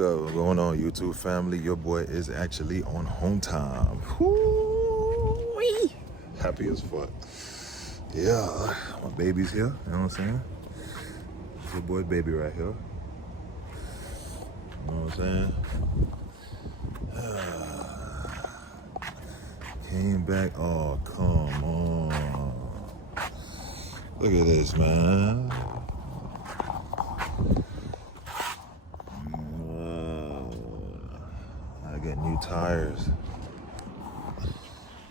good? What's going on, YouTube family? Your boy is actually on home time. Woo-wee. Happy as fuck. Yeah, my baby's here. You know what I'm saying? It's your boy baby right here. You know what I'm saying? Came back. Oh, come on. Look at this, man. I got new tires.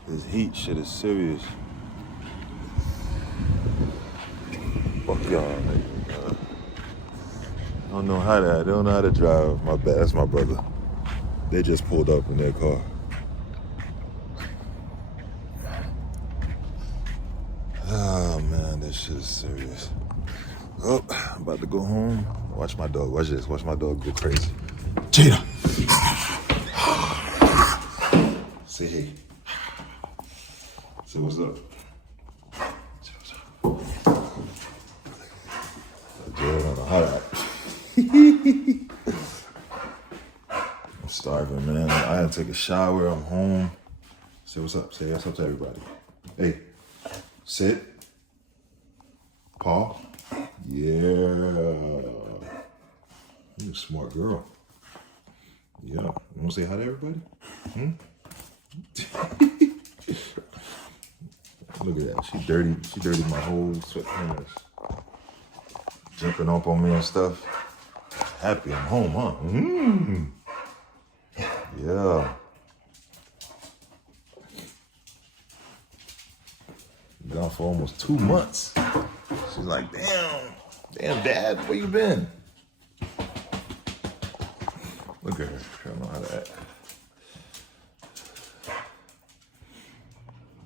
This heat shit is serious. Fuck y'all, nigga. I don't know how to. They don't know how to drive. My bad. That's my brother. They just pulled up in their car. Oh man, this shit is serious. Oh, I'm about to go home. Watch my dog. Watch this. Watch my dog go crazy. Jada. Say hey. Say what's up. Say what's up. Jada don't know how to act. I'm starving, man. I had to take a shower. I'm home. Say what's up. Say what's up to everybody. Hey. Sit. Paw. Yeah. You're a smart girl. Yeah. You want to say hi to everybody? Look at that. She dirtied my whole sweatpants. Jumping up on me and stuff. Happy I'm home, huh? Yeah. Gone for almost 2 months. She's like, damn, Dad, where you been? Look at her. She don't know how to act.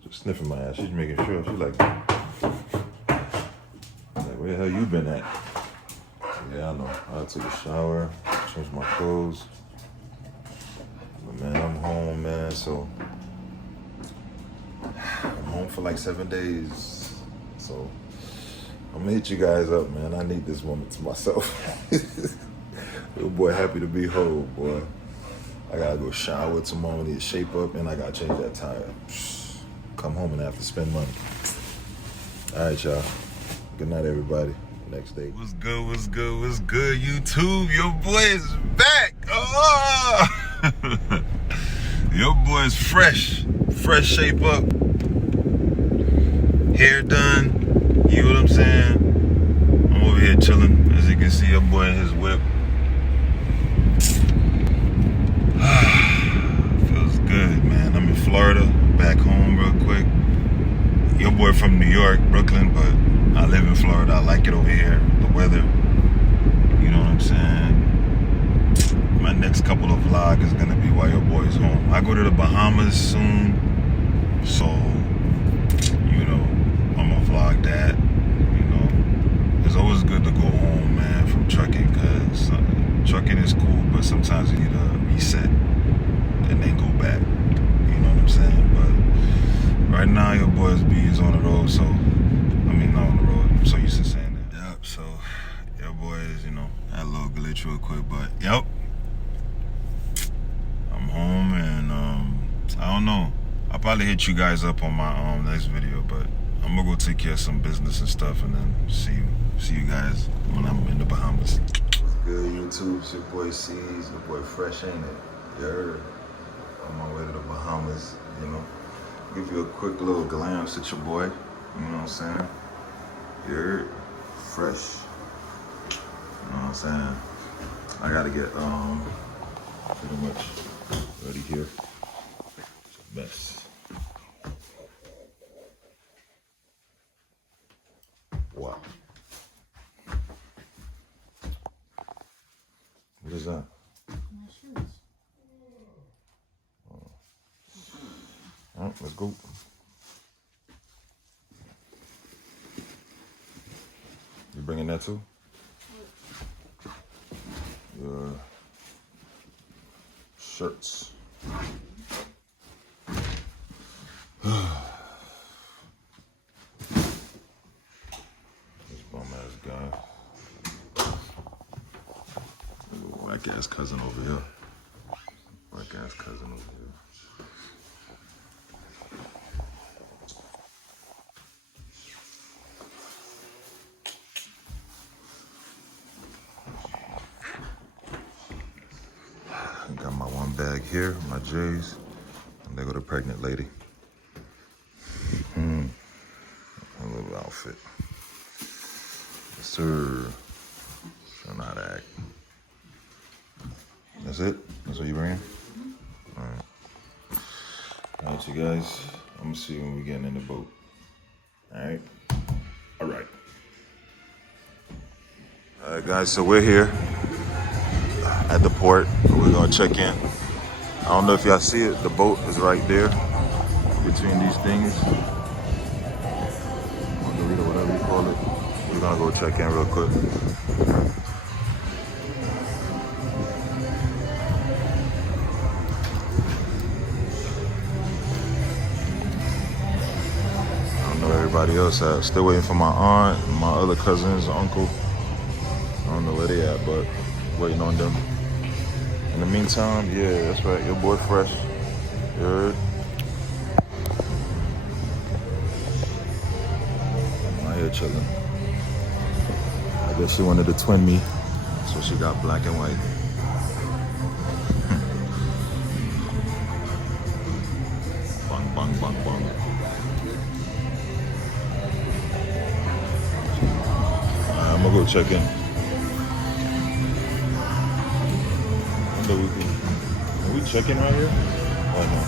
Just sniffing my ass. She's making sure. She's like, where the hell you been at? Yeah, I know. I took a shower, changed my clothes. But man, I'm home, man. So I'm home for like 7 days. So I'm gonna hit you guys up, man. I need this moment to myself. Little boy happy to be home, boy. I gotta go shower tomorrow, need to shape up, and I gotta change that tire. Come home and have to spend money. All right, y'all. Good night, everybody. Next day. What's good, YouTube? Your boy is back. Oh! Your boy is fresh shape up. Hair done. You know what I'm saying? I'm over here chilling. As you can see, your boy in his whip. Feels good, man. I'm in Florida, back home real quick. Your boy from New York, Brooklyn, but I live in Florida. I like it over here. The weather. You know what I'm saying? My next couple of vlogs is gonna be while your boy's home. I go to the Bahamas soon, so you know, I'm gonna vlog that. You know, it's always good to go home, man, from trucking, cause trucking is cool, but sometimes you need to reset and then go back. You know what I'm saying? But right now, your boy's is on the road, so not on the road. I'm so used to saying that. Yep. So your boy is, had a little glitch real quick, but yep. I'm home, and I don't know. I'll probably hit you guys up on my next video, but I'm gonna go take care of some business and stuff, and then see you guys when I'm in the Bahamas. What's good, YouTube? It's your boy C's, your boy Fresh, ain't it? You heard? On my way to the Bahamas, Give you a quick little glance at your boy. You know what I'm saying? You heard? Fresh. You know what I'm saying? I gotta get pretty much ready here. It's a mess. Wow. What is that? My shoes. All right, let's go. You bringing that too? Your shirts. This bum ass guy. Black ass cousin over here. Black ass cousin over here. I got my one bag here, my J's, and there go the pregnant lady. A little outfit. Yes, sir. She'll know how to act. That's it? That's what you bringing? Alright. Alright, you guys. I'm gonna see you when we getting in the boat. Alright? Alright. Alright, guys, so we're here at the port. We're gonna check in. I don't know if y'all see it. The boat is right there between these things. Margarita, whatever you call it. We're gonna go check in real quick. I don't know where everybody else at. Still waiting for my aunt, and my other cousins, uncle. I don't know where they at, but waiting on them. In the meantime, yeah, that's right. Your boy Fresh. You heard? I'm out here chilling. I guess she wanted to twin me, so she got black and white. Bang, bang, bang, bang. Alright, I'm gonna go check in. Are we checking right here? Oh no.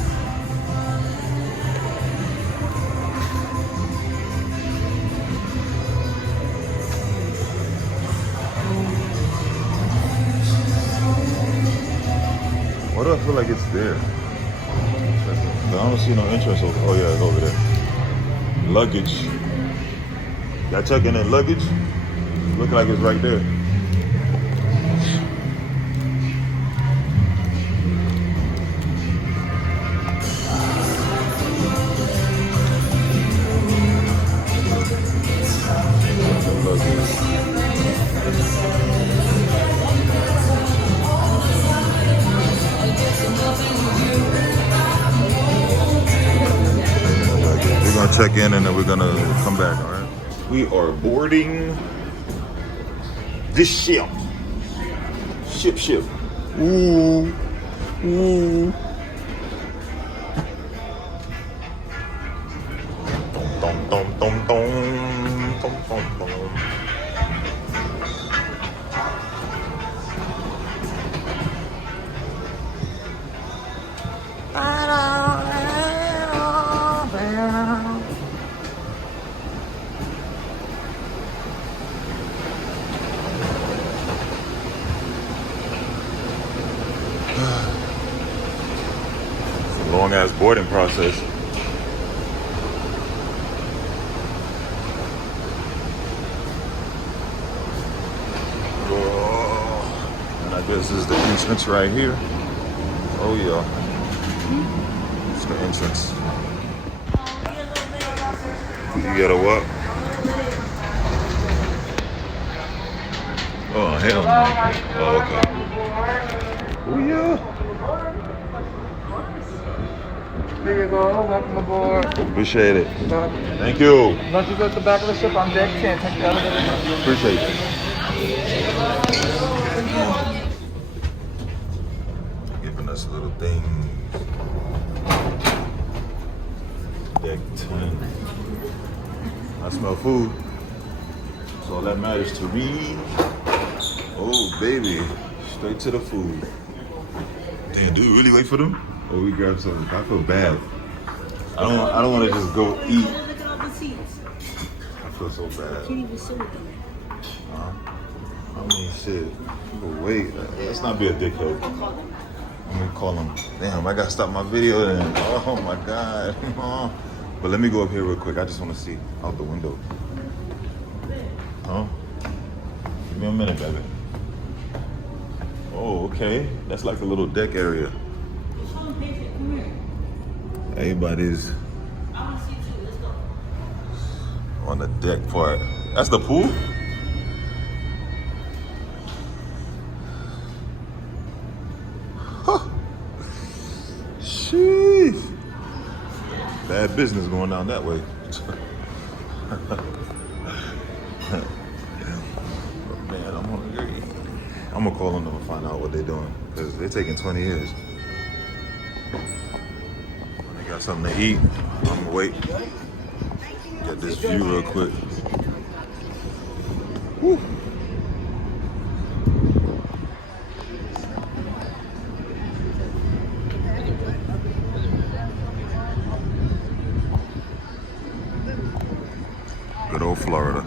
Why do I feel like it's there? I don't see no entrance over. Oh yeah, it's over there. Luggage. Y'all checking in luggage? Look like it's right there. We're gonna check in and then we're gonna come back, all right? We are boarding the ship. Ship. Ooh. Long ass boarding process. And I guess this is the entrance right here. Oh yeah. It's the entrance. You get a what? Oh hell no. Oh okay. Oh yeah. Here you go. Welcome aboard. Appreciate it. Thank you. Once you go to the back of the ship on deck 10, take the elevator. Appreciate it. Giving us little things. Deck 10. I smell food. So all that matters to me. Oh baby. Straight to the food. Damn, do we really wait for them? Or we grab something? I feel bad. I don't want to just go eat. Look at all the seats. I feel so bad. Can't even sit with them. I mean, shit. People wait. Let's not be a dickhead. Let me call them. Damn, I gotta stop my video then. Oh my god. But let me go up here real quick. I just want to see out the window. Huh? Give me a minute, baby. Oh, okay. That's like a little deck area. Everybody's on the deck part. That's the pool? Sheesh. Bad business going down that way. Man, I'm hungry. I'm gonna call them and find out what they're doing because they're taking 20 years. When they got something to eat, I'm gonna wait. Get this view real quick. Woo. Good old Florida.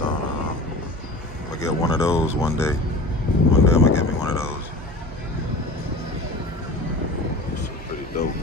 I'm gonna get one of those one day. One day I'm gonna get me one of those. It's pretty dope.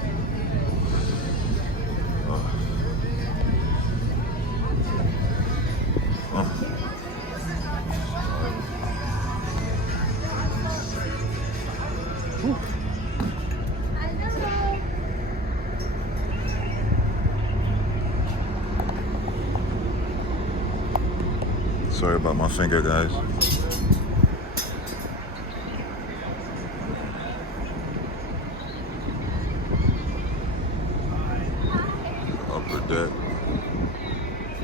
Sorry about my finger, guys. Upper deck.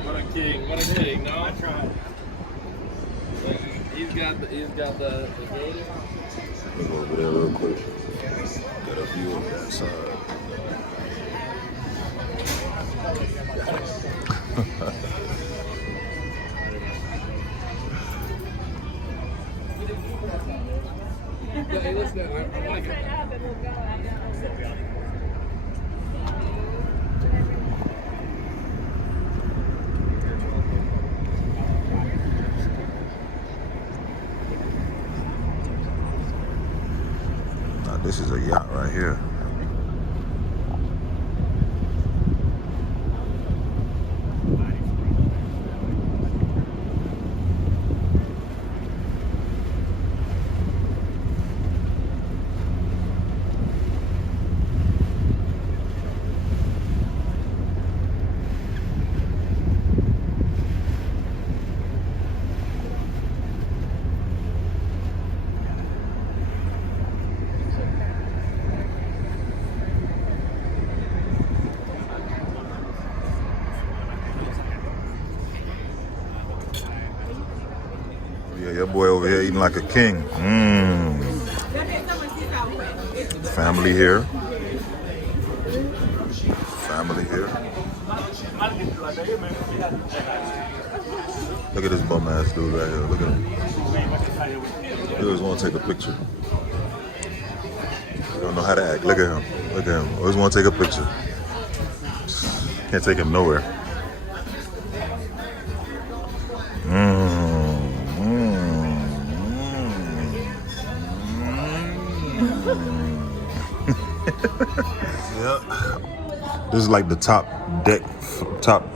What a king, no? I tried. He's got the building. Look over there real quick. Get a view of that side. Yeah, hey, listen, I want to get that. Now this is a yacht right here. Yeah, your boy over here eating like a king. Family here. Family here. Look at this bum ass dude right here. Look at him. He always want to take a picture. Don't know how to act. Look at him. Look at him. Always want to take a picture. Can't take him nowhere. Yep. This is like the top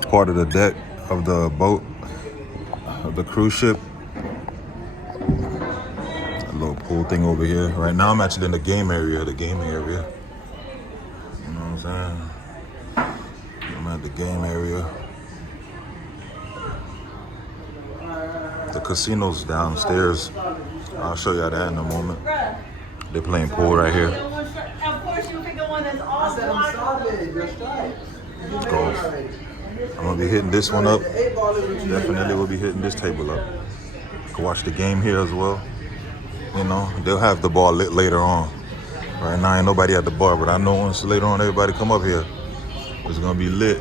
part of the deck of the boat, of the cruise ship. A little pool thing over here. Right now I'm actually in the gaming area. You know what I'm saying? I'm at the game area. The casino's downstairs. I'll show y'all that in a moment. They're playing pool right here. Of course, you pick the one that's all Golf. I'm gonna be hitting this one up. Definitely will be hitting this table up. Can watch the game here as well. You know, they'll have the bar lit later on. Right now, ain't nobody at the bar, but I know once later on everybody come up here, it's gonna be lit.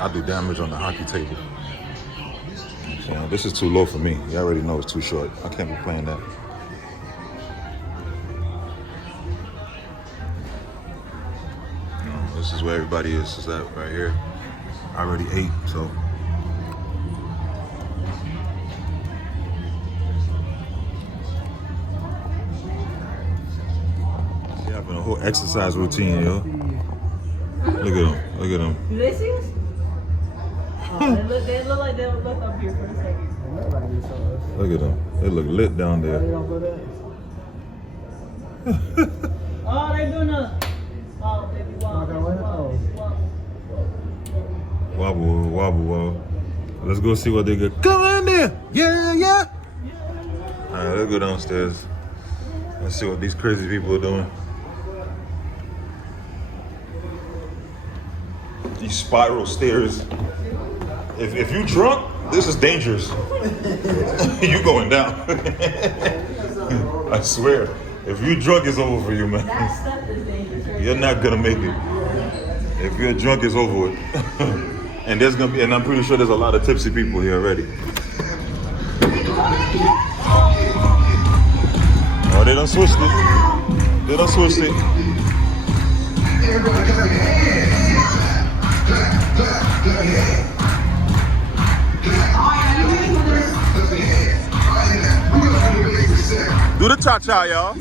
I do damage on the hockey table. So this is too low for me. You already know it's too short. I can't be playing that. This is where everybody is at right here. I already ate, so Doing a whole exercise routine, yo. Look at them. Look at them. Do they see us? They look like they'll look up here for a second. Look at them. They look lit down there. Oh, they're doing a. Oh, baby, wobble. Wobble, wobble, wobble. Let's go see what they get. Come in there. Yeah, yeah. All right, let's go downstairs. Let's see what these crazy people are doing. These spiral stairs. If you drunk, this is dangerous. You going down. I swear. If you drunk, it's over for you, man. That stuff is dangerous. Right? You're not gonna make it. If you're drunk, it's over with. And there's gonna be, and I'm pretty sure there's a lot of tipsy people here already. Oh, they done switched it. They done switched it. Do the cha-cha, y'all.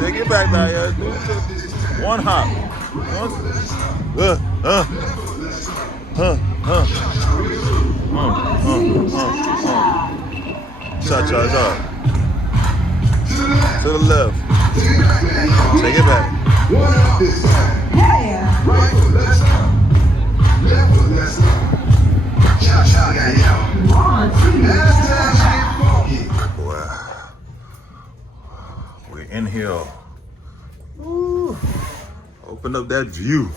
Take it back now, y'all. Do one hop. Cha-cha-cha. To the left. Take it back. Wow. We're in here. Ooh. Open up that view.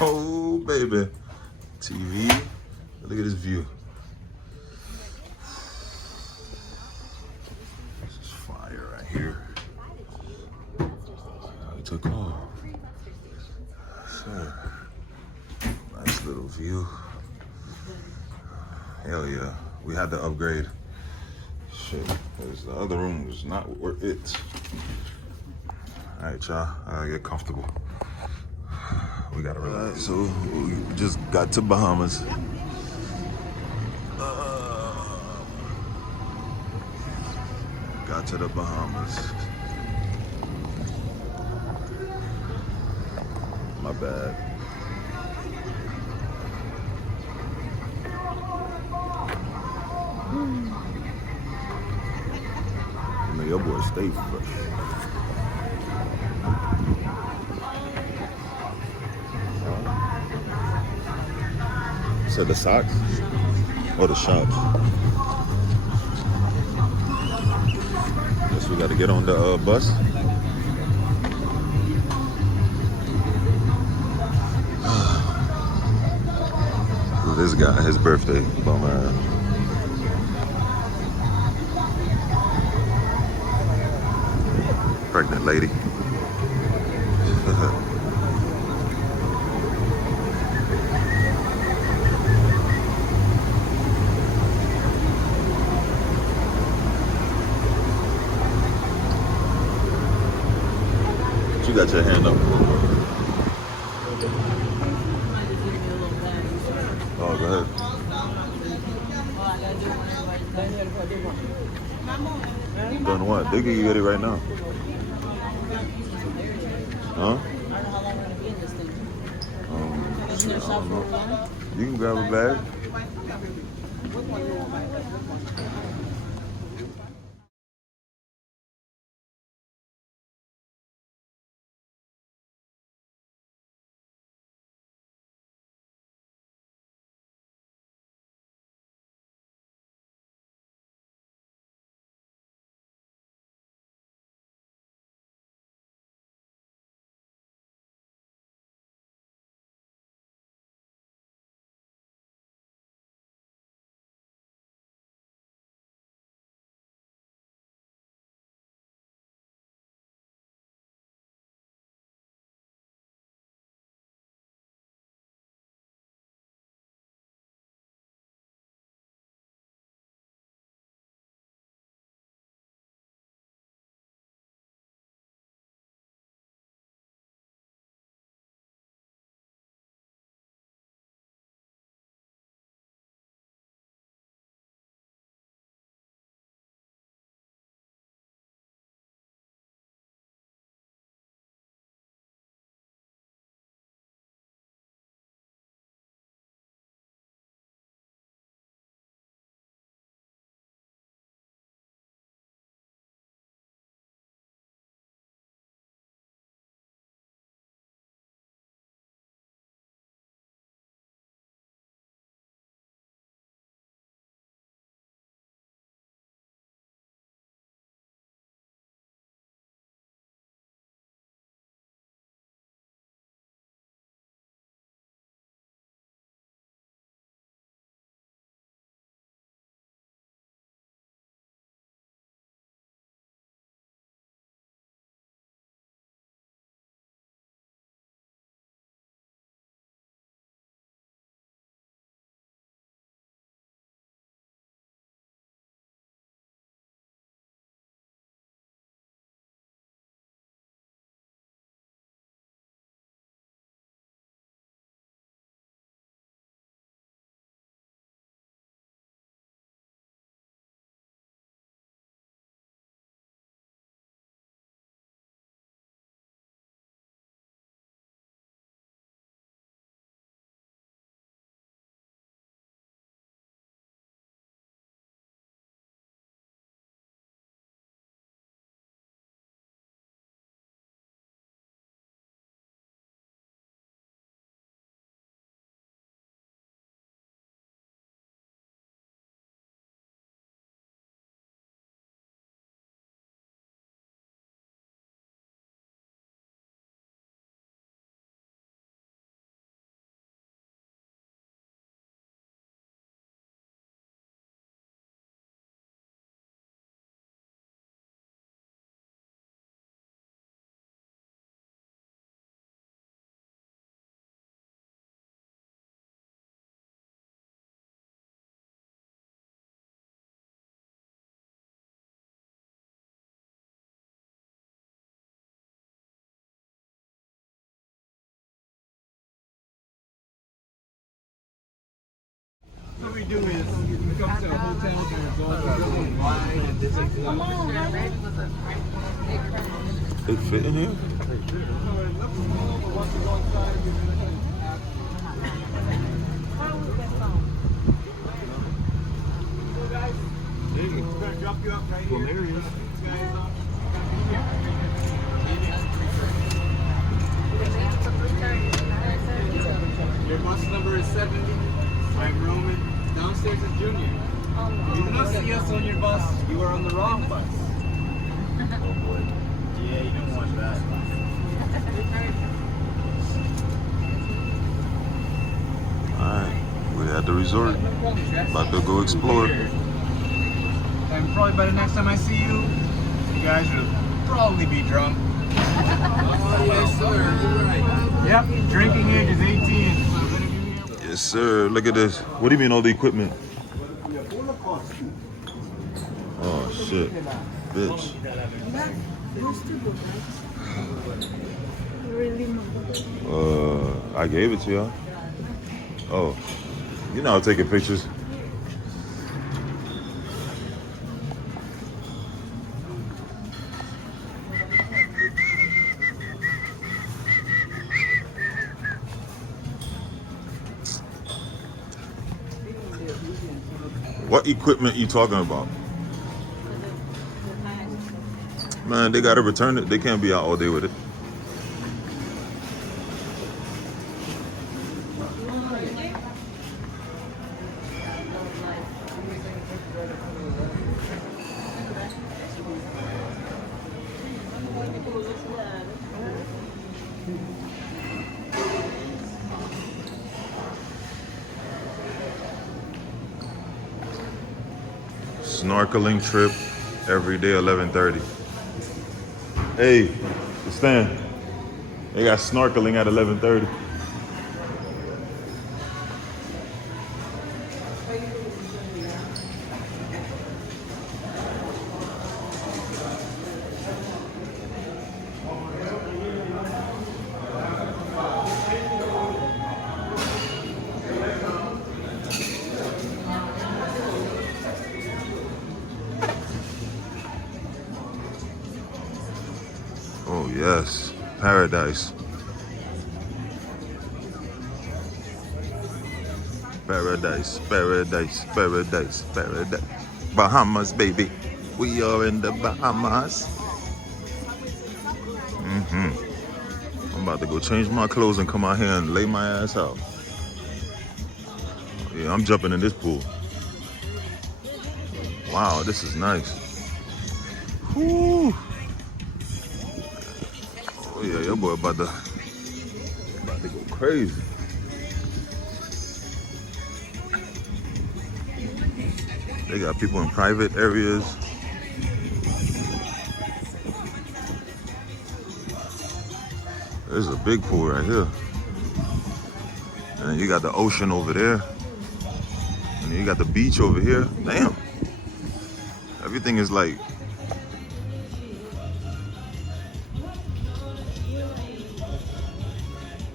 Oh, baby. TV. Look at this view. This is fire right here. I took off. So, nice little view. Hell yeah. We had to upgrade. Shit. Because the other room was not worth it. Alright, y'all. Get comfortable. We gotta relax. So we just got to Bahamas. Got to the Bahamas. My bad. I mean, your boy stay fresh. Said the socks or the shops. Guess we got to get on the bus. This guy, his birthday, bummer. Pregnant lady. You got your hand up. Oh, go ahead. Done what? They can get it right now. Huh? I don't know. You can grab a bag. we do is we come to the hotel and go to wine and this and that. It fit in here? Drop you up right here. Your bus number is 70. I'm Roman. Downstairs is Junior. You do not see us on your bus. You are on the wrong bus. Oh boy. Yeah, you don't want that. Alright, we're at the resort. About to go explore. And probably by the next time I see you, you guys will probably be drunk. Yes, sir. Yep, drinking age is 18. Yes, sir. Look at this. What do you mean all the equipment? Oh, shit. Bitch. I gave it to y'all. Oh, you know I'm taking pictures. What equipment you talking about? Man, they gotta return it. They can't be out all day with it. Snorkeling trip every day, 11:30. Hey, Stan, they got snorkeling at 11:30. Oh yes, paradise. Paradise, paradise, paradise, paradise. Bahamas, baby. We are in the Bahamas. I'm about to go change my clothes and come out here and lay my ass out. Yeah, I'm jumping in this pool. Wow, this is nice. Whew. Oh yeah, your boy about to go crazy. They got people in private areas. There's a big pool right here. And then you got the ocean over there. And then you got the beach over here. Damn. Everything is like...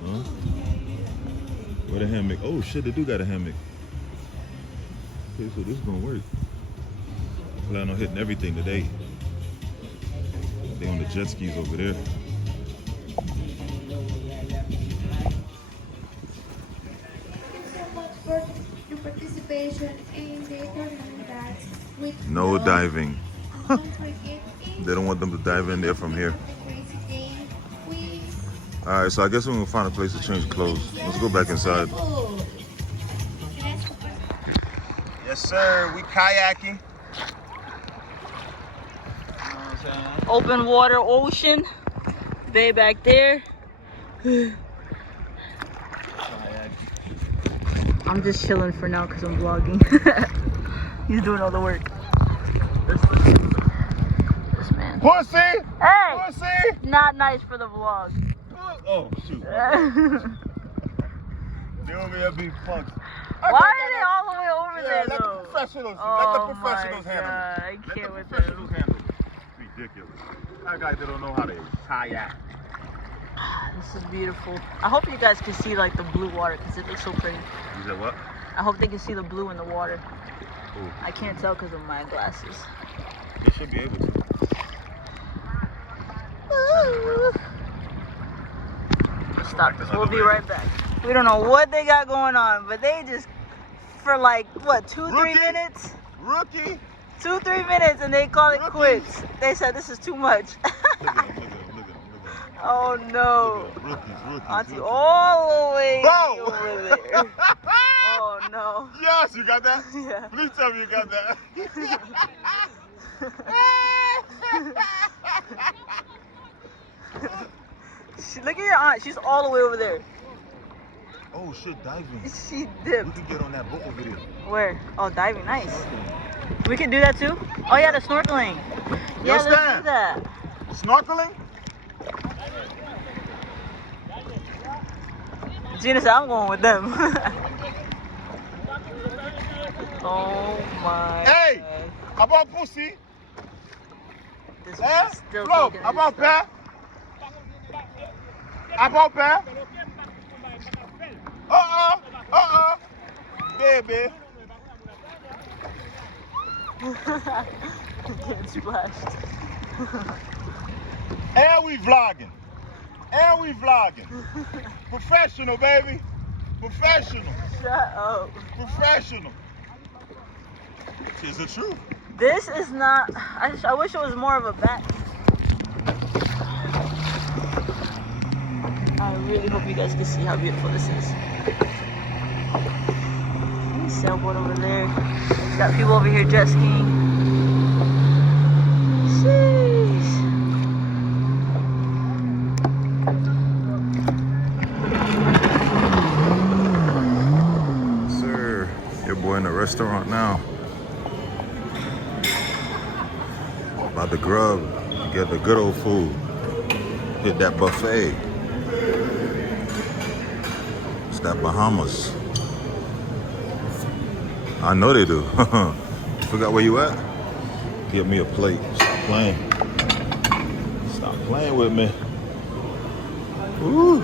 Huh? Where the hammock? Oh shit, they do got a hammock. Okay, so this is gonna work. I plan on hitting everything today. They on the jet skis over there. For your participation in the tournament with No diving. don't forget They don't want them to dive in there from here. All right, so I guess we're gonna find a place to change clothes. Let's go back inside. Yes, sir. We kayaking. Open water, ocean. Bay back there. I'm just chilling for now because I'm vlogging. He's doing all the work. This man. Pussy! Hey! Pussy! Not nice for the vlog. Oh, shoot. Deal me a big punks. Why are they all the way over there, let though? the professionals, Oh let the professionals my handle God, it. I Let can't the with professionals them. handle it. It's ridiculous. That guy, they don't know how to kayak. This is beautiful. I hope you guys can see like the blue water because it looks so pretty. You said what? I hope they can see the blue in the water. Ooh. I can't tell because of my glasses. They should be able to. Stop this. We'll be right back. We don't know what they got going on, but they just, for like, what, 2-3 minutes? Rookie! 2-3 minutes and they call it quits. They said this is too much. Look at him, look at him, look at him. Oh no. Rookies. Auntie all the way Bo! over there. Oh no. Yes, you got that? Yeah. Please tell me you got that. Look at your aunt. She's all the way over there. Oh shit, diving. She We dipped. could get on that boat over there. Where? Oh, diving. Nice. We can do that too? Oh yeah, the snorkeling. Yeah, let's do Stan. that. Snorkeling? Gina said I'm going with them. Oh my. Hey! How about pussy? This Eh? man's still Flo, taking how his about stuff. pair? How about pair? Baby. Getting splashed. And we vlogging. Professional, baby. Professional. Shut up. Professional. It's the truth. This is not. I wish it was more of a back. I really hope you guys can see how beautiful this is. Sailboat over there. Got people over here jet skiing. Sheesh. Sir, your boy in the restaurant now. About to grub, get the good old food. Hit that buffet. It's that Bahamas. I know they do. Forgot where you at? Get me a plate. Stop playing. Stop playing with me. Ooh.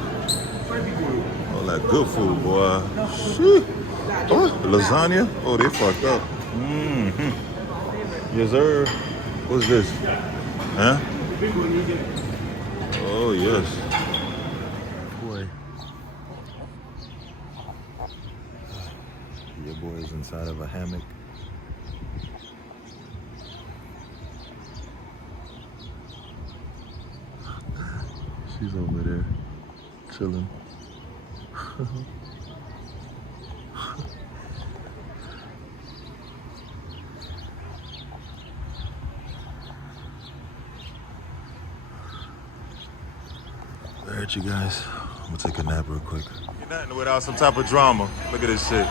All that good food, boy. Shit. Oh, lasagna? Oh, they fucked up. Mm-hmm. Yes, sir. What's this? Huh? Oh, yes. Boy. Your boy is inside of a hammock. She's over there, chilling. Alright, you guys, I'm gonna take a nap real quick. You're nothing without some type of drama. Look at this shit.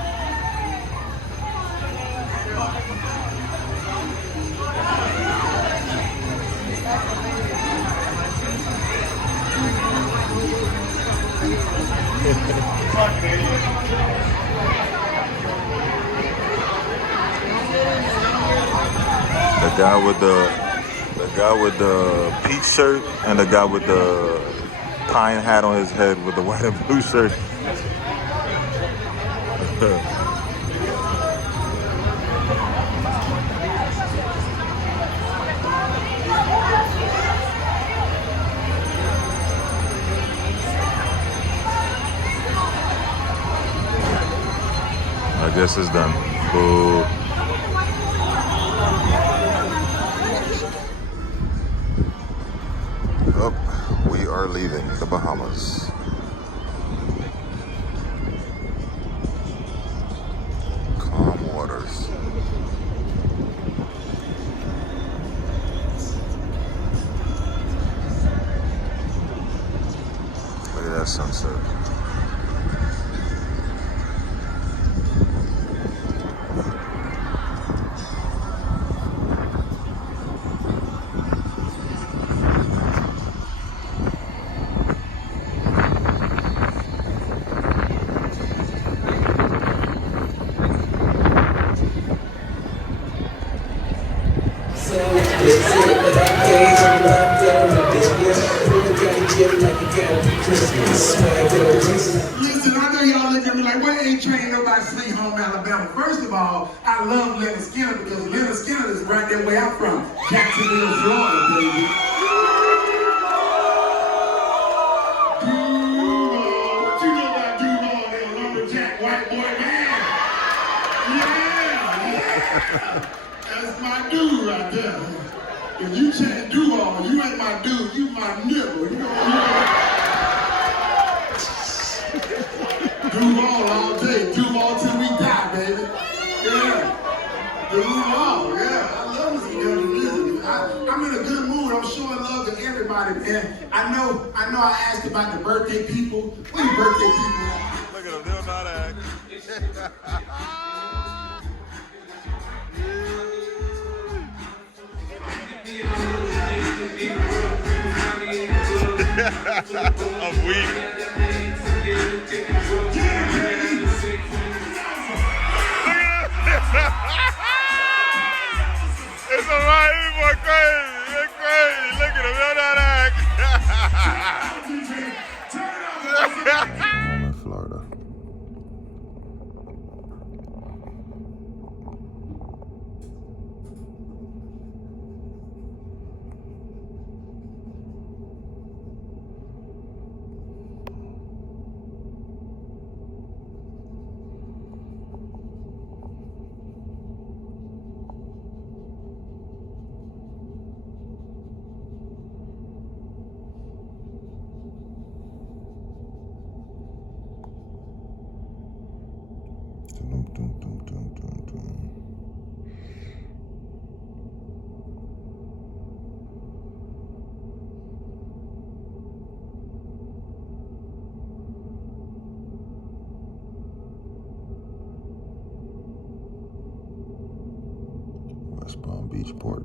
The guy with the peach shirt and the guy with the pine hat on his head with the white and blue shirt. I guess it's done. Boo. Up, we are leaving the Bahamas. Calm waters. Look at that sunset. Listen, I know y'all look at me like, why ain't trained nobody Sweet Home Alabama? First of all, I love Leonard Skinner because Leonard Skinner is right there where I'm from, Jacksonville, Florida, baby. Duval, what you know about Duval, that lumberjack white boy man? Yeah. That's my dude right there. If you change Duval, you ain't my dude, you my nibble. You know. Duval all day, Duval till we die, baby. Yeah. Duval, yeah. I love this together music. I'm in a good mood. I'm showing love to everybody, man. I know I asked about the birthday people. What are birthday people? Look at him, they'll not act. I'm weak. It's alright, this boy crazy. It's crazy. Look at him, they'll not act. I'm in Florida. West Palm Beach Port.